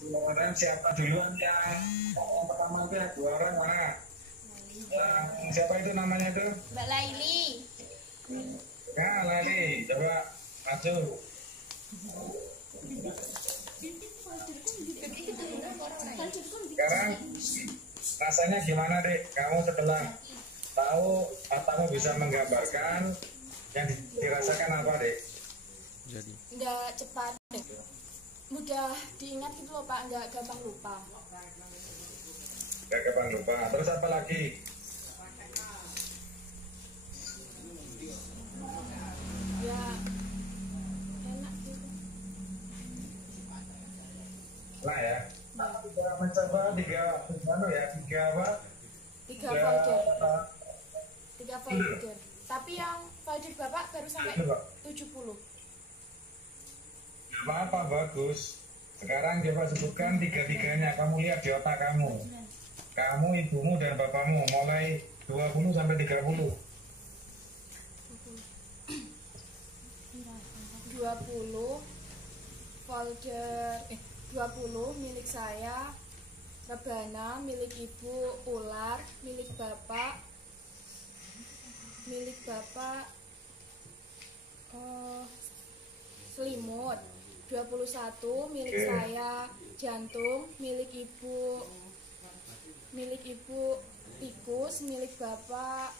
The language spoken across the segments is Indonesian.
Dua orang siapa duluan yang pertama itu ya, dua orang mana? Yang siapa itu namanya itu? Mbak Laili. Nah, Laili, coba maju. Sekarang rasanya gimana, Dek? Kamu setelah tahu atamu bisa menggambarkan yang dirasakan apa, Dek? Jadi Nggak cepat, mudah diingat gitu loh Pak, nggak gampang lupa. Gak gampang lupa. Terus apa lagi? Ya enak gitu. Nah ya, kita mencoba tiga apa? Tiga folder. Tiga folder. Tapi yang folder Bapak baru sampai 70. Apa bagus. Sekarang coba sebutkan tiga-tiganya. Kamu lihat di otak kamu. Kamu, ibumu, dan bapakmu. Mulai 20 sampai 30. 20 folder 20 milik saya, rebana milik ibu, ular milik bapak selimut. 21 milik saya, jantung milik ibu, tikus milik bapak,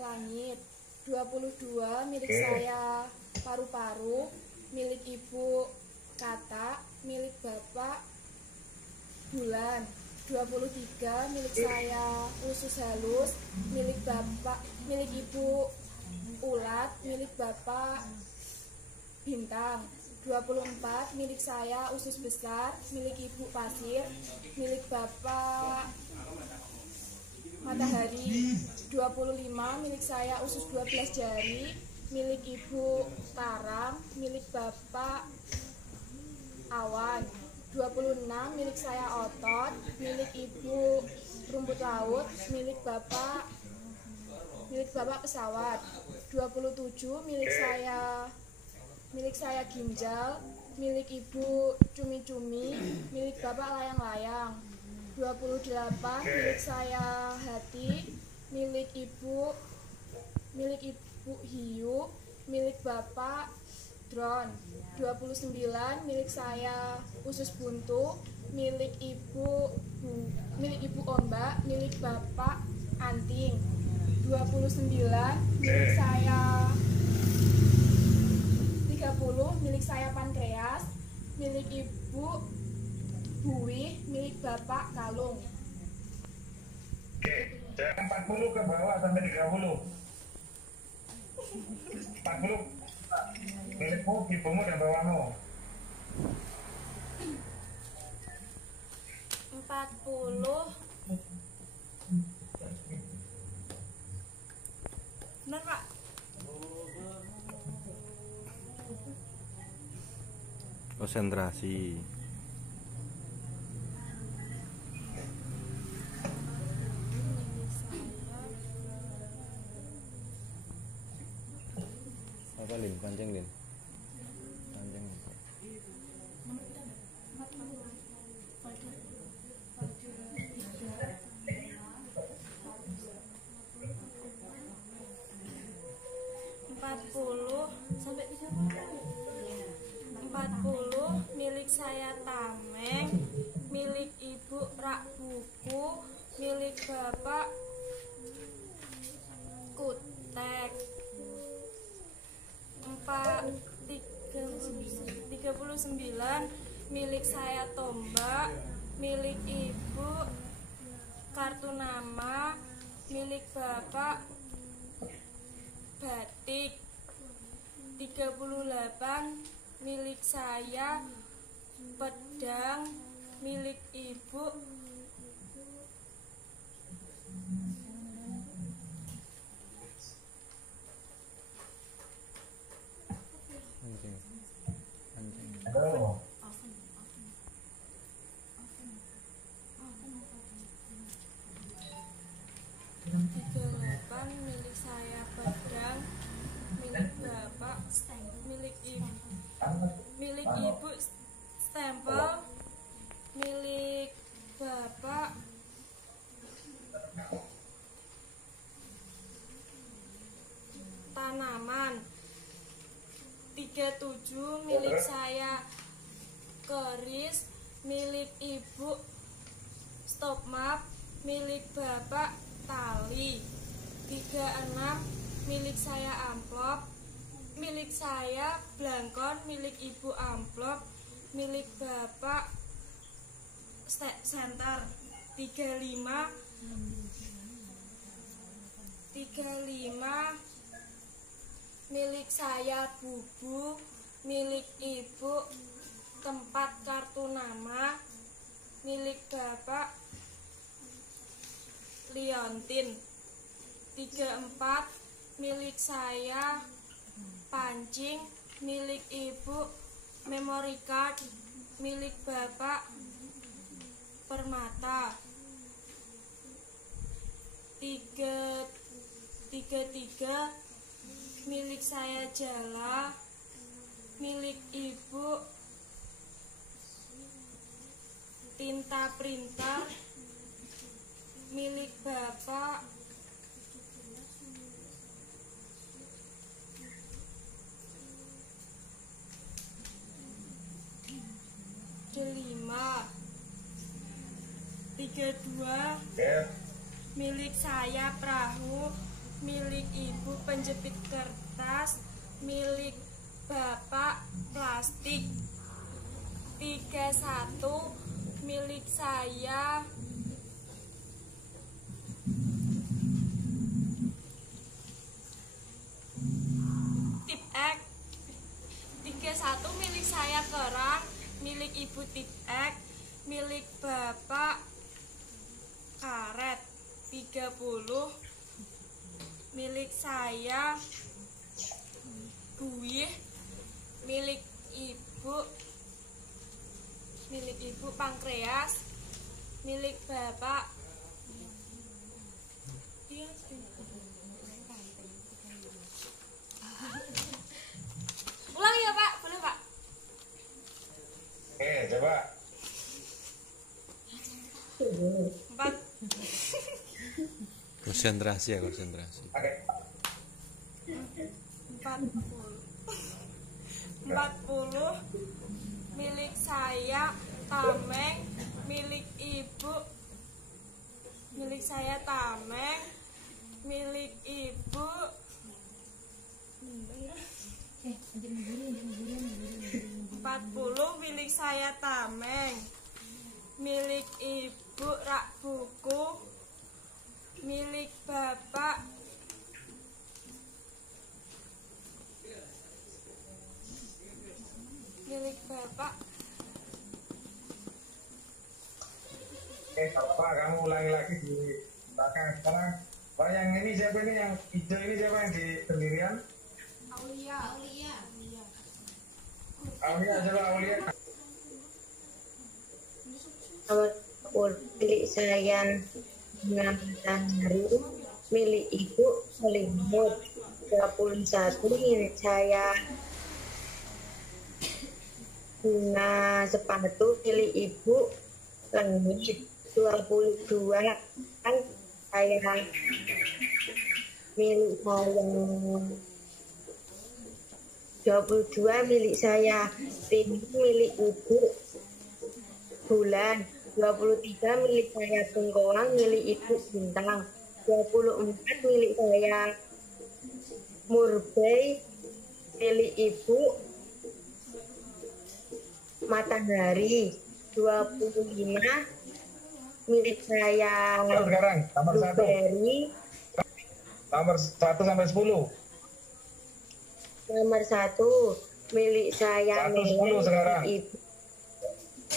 langit. 22 milik saya, paru-paru milik ibu, katak milik bapak, bulan. 23 milik saya, usus halus milik bapak, milik ibu, ulat milik bapak, bintang. 24 milik saya, usus besar milik ibu, pasir milik bapak, matahari. 25 milik saya, usus 12 jari milik ibu, karang milik bapak, awan. 26 milik saya, otot milik ibu, rumput laut milik bapak, pesawat. 27 milik saya ginjal milik ibu, cumi-cumi milik bapak, layang-layang. 28 milik saya, hati milik ibu, hiu milik bapak, drone. 29 milik saya, usus buntu milik ibu, ombak milik bapak, anting. 29 milik saya, 30 milik saya, pankreas milik ibu, buih milik bapak, kalung. Oke, jangan 40 ke bawah sampai 30. 40 milikmu, ibumu, dan bapakmu. 40 benar Pak? konsentrasi. Apa Lin? Pancing Lin. Pancing. 40 sampai 40 milik saya, tameng milik ibu, rak buku milik bapak, kutek. 39 milik saya, tombak milik ibu, kartu nama milik bapak, batik. 38 milik saya, pedang milik ibu, Pancing. Pancing. Oh. 38 milik saya, pedang milik bapak, milik ibu, 37 milik saya keris, milik ibu stop map, milik bapak tali. 36 milik saya amplop, milik saya blangkon, milik ibu amplop, milik bapak senter. 35 milik saya bubu, milik ibu tempat kartu nama, milik bapak liontin. 34 milik saya pancing, milik ibu memory card, milik bapak permata. 33 milik saya jala, milik ibu tinta printer, milik bapak delima. 32 milik saya perahu, milik ibu penjepit kertas, milik bapak plastik. 31 milik saya tip X. 31 milik saya kerang, milik ibu tip X, milik bapak karet. 30 milik saya buih, milik ibu pankreas, milik bapak ulang ya Pak, boleh Pak? Coba 4 Konsentrasi ya, konsentrasi. 40 milik saya tameng, milik ibu tameng, milik ibu 40 milik saya tameng, milik ibu rak buku, milik bapak Bapak, kamu ulangi lagi di belakang. Sekarang Pak, yang ini siapa, ini yang hijau ini siapa yang di sendirian? Aulia. Aulia, coba Aulia. Milik saya Matahari, milik ibu Selimut. 21 milik saya bunga sepatu, milik ibu Langit. 22 kan saya milik saya 22 milik saya tim, milik ibu bulan. 23 milik saya bengkoang, milik ibu bintang. 24 milik saya murbei, milik ibu matahari. 25 milik saya Sekarang nomor 1. blueberry. Nomor 1 sampai 10. Nomor 1 milik saya 1 10 sekarang. ibu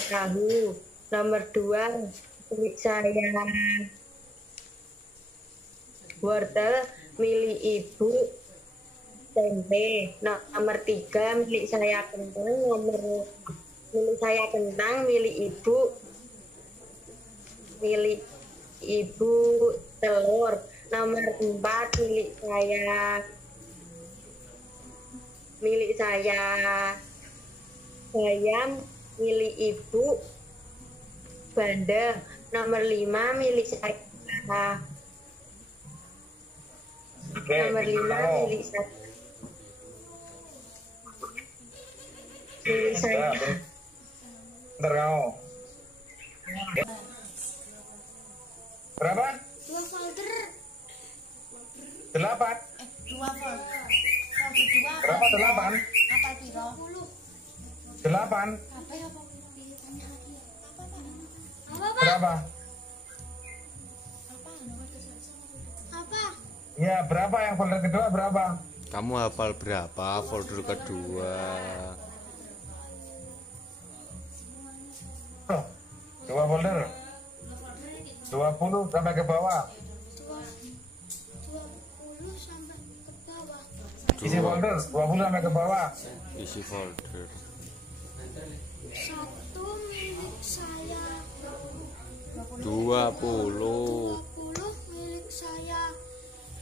tahu. Nomor 2 milik saya wortel, milik ibu tempe. Nomor 3 milik saya kentang, milik ibu telur. Nomor 4 milik saya ayam, milik ibu bandeng. Nomor 5 milik saya Oke, nomor 5 kamu. milik saya milik saya. Bentar kamu. Berapa? 2 folder. 8. 2 folder. Folder 2. Berapa 8? Apa piro? 10. 8. Apa ya, Pak? Tanya lagi. Apa, Pak? Apa, Pak? Berapa? Apa? Ya, berapa yang folder kedua berapa? Kamu hafal berapa folder kedua? Oh, 2 folder. 20 sampai ke bawah. 20 sampai ke bawah. Isi folder 20 sampai ke bawah. Isi folder. 1 milik saya. 20. 20 milik saya.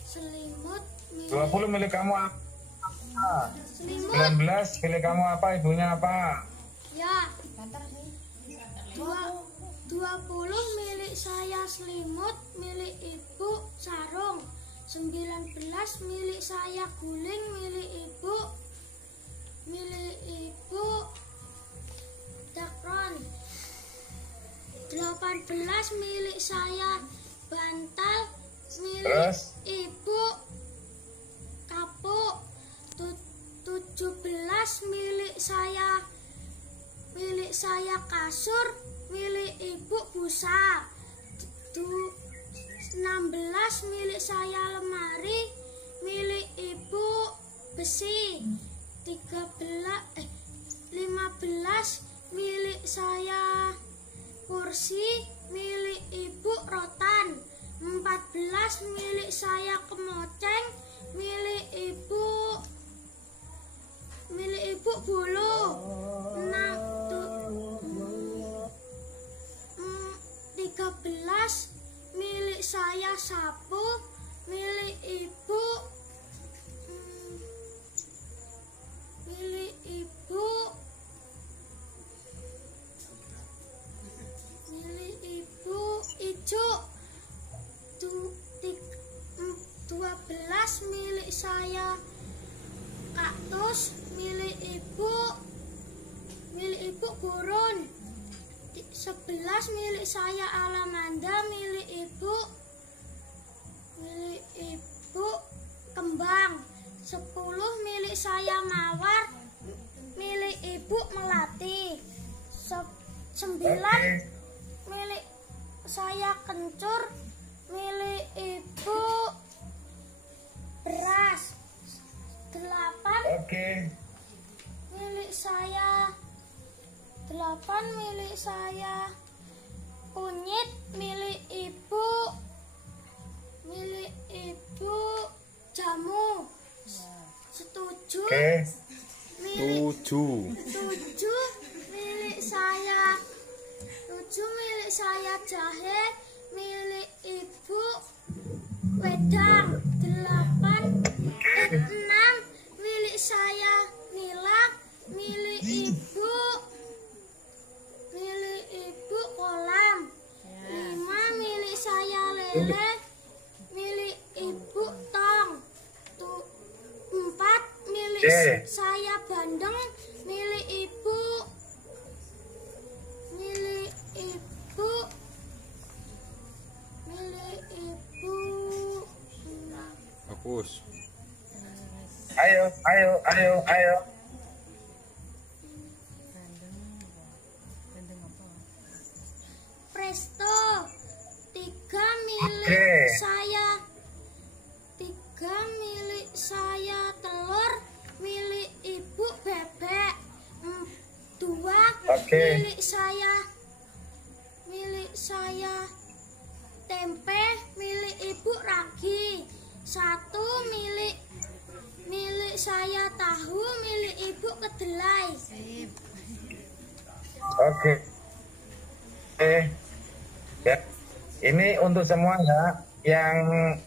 Selimut milik 20 milik kamu apa? selimut. 19 milik kamu apa? Ibunya apa? Ya. 20 milik saya selimut, milik ibu sarung. 19 milik saya guling, milik ibu dakron. 18 milik saya bantal, milik Terus? ibu kapuk. 17 milik saya kasur, milik ibu busa. 16 milik saya lemari, milik ibu besi. 15 milik saya kursi, milik ibu rotan. 14 milik saya kemoceng, milik ibu bulu. 13 milik saya sapu, milik ibu ijuk. 12 milik saya kaktus, milik ibu gurun. 11 milik saya alamanda, milik ibu kembang. 10 milik saya mawar, milik ibu melati. 9 milik saya kencur, milik ibu beras. 8 Oke. milik saya kunyit, milik ibu jamu. Setuju. Oke. Milik 7. 7 milik saya jahe, milik ibu wedang. 6 milik saya nila, milik ibu kolam. 5 milik saya lele, milik ibu tong. 4 milik saya bandeng, milik ibu Bagus. Ayo. Presto. 3 milik Oke. saya telur, milik ibu bebek. 2 Oke. milik saya tempe, milik ibu ragi. 1 milik saya tahu, milik ibu kedelai. Oke. Ya. Ini untuk semua ya. Yang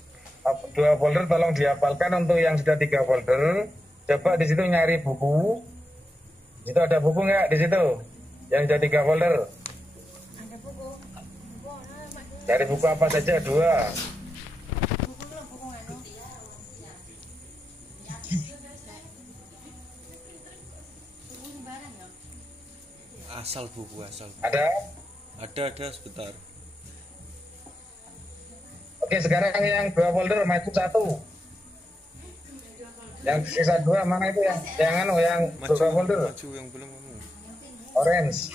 2 folder tolong dihafalkan. Untuk yang sudah 3 folder, coba di situ nyari buku. Di situ ada buku nggak di situ? Yang sudah 3 folder. Ada buku. Cari buku apa saja 2. asal buku asal. Ada? Ada sebentar. Oke, sekarang yang 2 folder maju 1. Yang sisa 2 mana itu yang 2 folder? Maju yang belum kamu. Orange.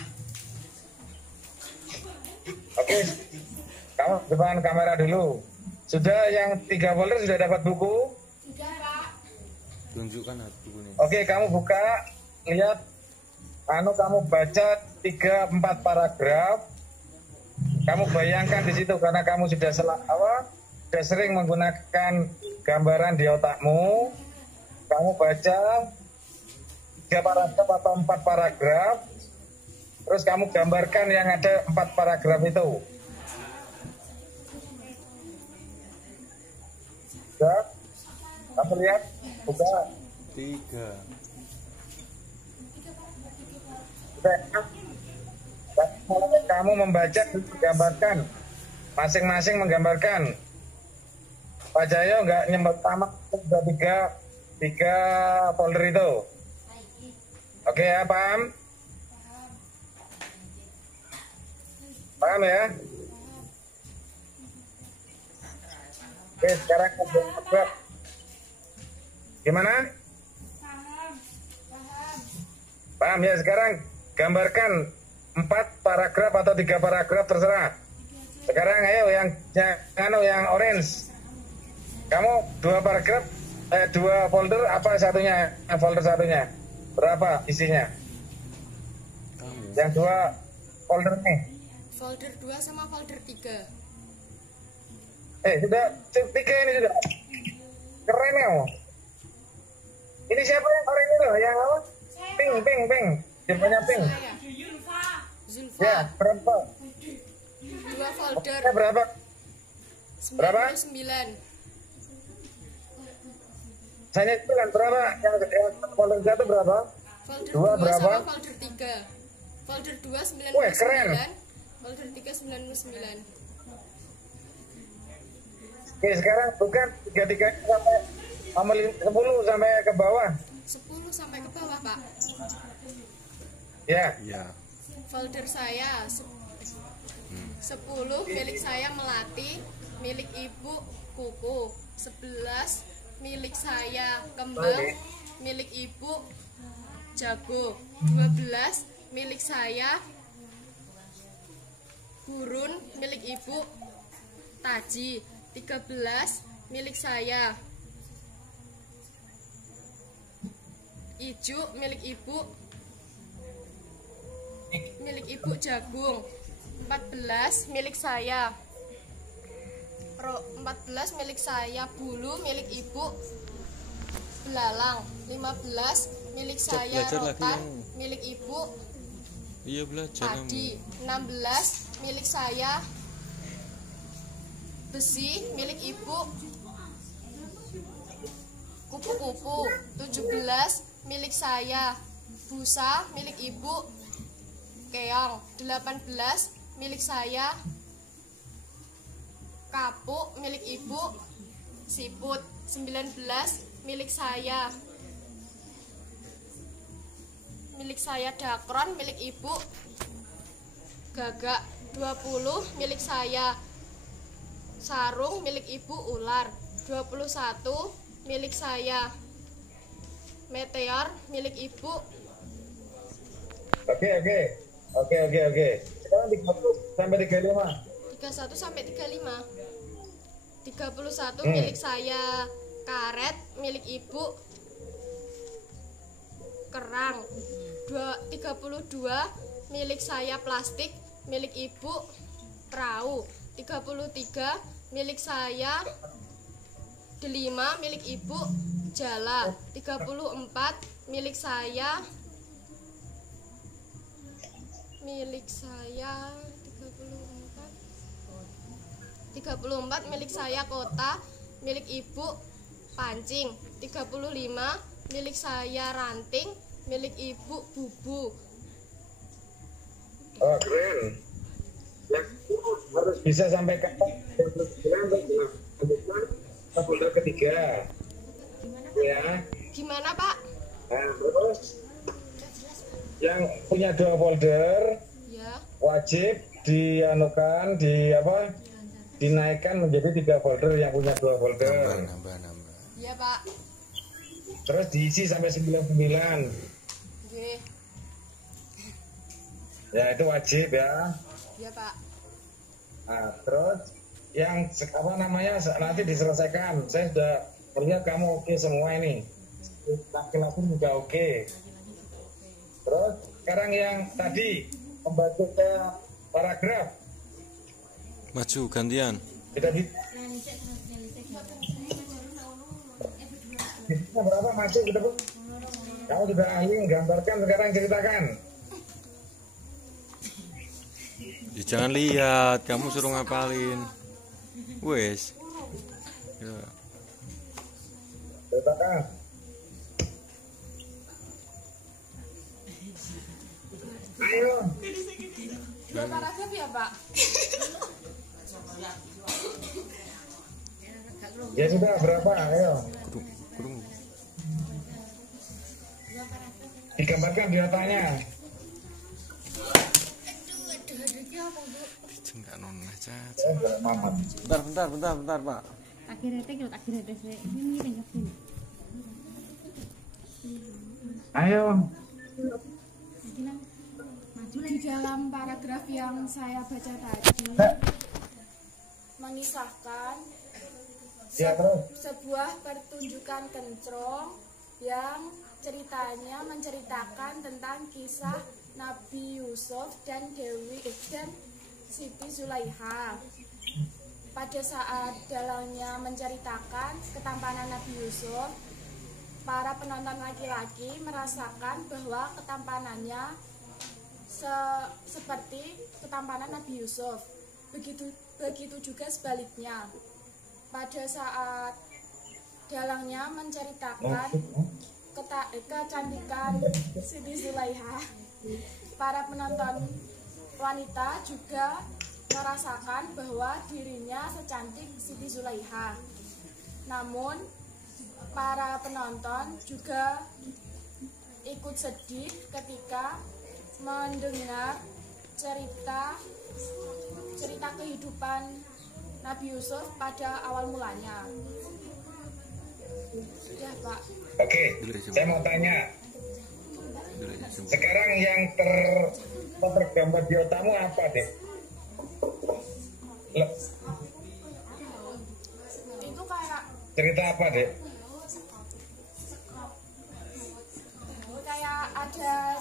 Oke, kamu depan kamera dulu. Sudah yang 3 folder sudah dapat buku? Sudah, Pak. Tunjukkan bukunya. Oke, kamu buka, lihat, kamu baca 3-4 paragraf. Kamu bayangkan di situ karena kamu sudah sudah sering menggunakan gambaran di otakmu. Kamu baca 3 paragraf atau 4 paragraf, terus kamu gambarkan yang ada 4 paragraf itu. Sudah? Kamu lihat? Buka. 3. Kamu membaca, menggambarkan, masing-masing menggambarkan. Pak Jayo nggak nyebut tamat sudah 3 folder itu. Oke ya, paham? Paham ya? Oke, sekarang gimana? Paham ya? Sekarang gambarkan 4 paragraf atau 3 paragraf terserah. Sekarang ayo yang orange. Kamu 2 paragraf, 2 folder apa satunya? Folder satunya berapa isinya? Yang 2 folder nih. Folder 2 sama folder 3. Sudah 3 ini sudah. Keren ya. Ini siapa yang orange itu? Yang apa? Pink. Jempolnya pink. Zulfa. Ya, berapa? 2 folder. Berapa? 99. Saya itu kan berapa? Yang folder 1 berapa? Folder 2 2 berapa? sama folder 3. Folder 2 99. Wih, keren. Folder 3 99. Oke, sekarang bukan 33 sampai 10 sampai ke bawah. 10 sampai ke bawah, Pak. Ya. Ya. Folder saya 10 milik saya melati, milik ibu kuku. 11 milik saya kembang, milik ibu jago. 12 milik saya gurun, milik ibu taji. 13 milik saya ijo, milik ibu jagung. 14 milik saya 14 milik saya bulu, milik ibu belalang. 15 milik saya belajar lagi rotan, yang- milik ibu Iya belajar kamu. padi. 16 milik saya besi, milik ibu kupu-kupu. 17 milik saya busa, milik ibu keong. 18 milik saya kapuk, milik ibu siput. 19 milik saya dakron, milik ibu gagak. 20 milik saya sarung, milik ibu ular. 21 milik saya meteor, milik ibu Oke. Sekarang 30 sampai 35. 31 sampai 35. 31 milik saya karet, milik ibu kerang. 32 milik saya plastik, milik ibu perahu. 33 milik saya delima, milik ibu jala. 34 milik saya 34 milik saya kota, milik ibu pancing. 35 milik saya ranting, milik ibu bubu. Oh, keren. Yang harus bisa sampai kapan? Folder ketiga. Ya. Gimana, Pak? Nah, terus yang punya 2 folder Ya. wajib dianukan dinaikkan menjadi 3 folder yang punya 2 folder. Nambah. Iya, Pak. Terus diisi sampai 99. Oke. Ya itu wajib ya. Iya, Pak. Nah, terus yang nanti diselesaikan. Saya sudah melihat kamu oke semua ini. Laki-laki juga oke. Terus sekarang yang tadi membaca paragraf. Maju gantian. Kita di berapa masuk gitu Bu? Kamu sudah ahli menggambarkan, sekarang ceritakan. Ya, jangan lihat, kamu suruh ngapalin. Wes. Ya. Ceritakan. Ayo. 2 paragraf ya, Pak? Ya sudah berapa? Ayo. Kurung. Digambarkan di otaknya. Enggak nona cacat. Mamat. Bentar, Pak. Ayo. Di dalam paragraf yang saya baca tadi mengisahkan Ya terus. sebuah pertunjukan kencrong yang ceritanya menceritakan tentang kisah Nabi Yusuf dan Siti Zulaiha. Pada saat dalangnya menceritakan ketampanan Nabi Yusuf, para penonton laki-laki merasakan bahwa ketampanannya seperti ketampanan Nabi Yusuf. Begitu juga sebaliknya. Pada saat dalangnya menceritakan kecantikan Siti Zulaiha, para penonton wanita juga merasakan bahwa dirinya secantik Siti Zulaiha. Namun para penonton juga ikut sedih ketika mendengar cerita kehidupan Nabi Yusuf pada awal mulanya. Sudah, Pak. Oke, saya mau tanya. Sekarang yang tergambar di otakmu apa, Dek? Itu kayak Cerita apa, Dek? ada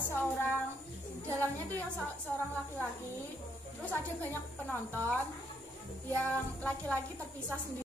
dalangnya tuh yang seorang laki-laki, terus ada banyak penonton yang laki-laki terpisah sendiri.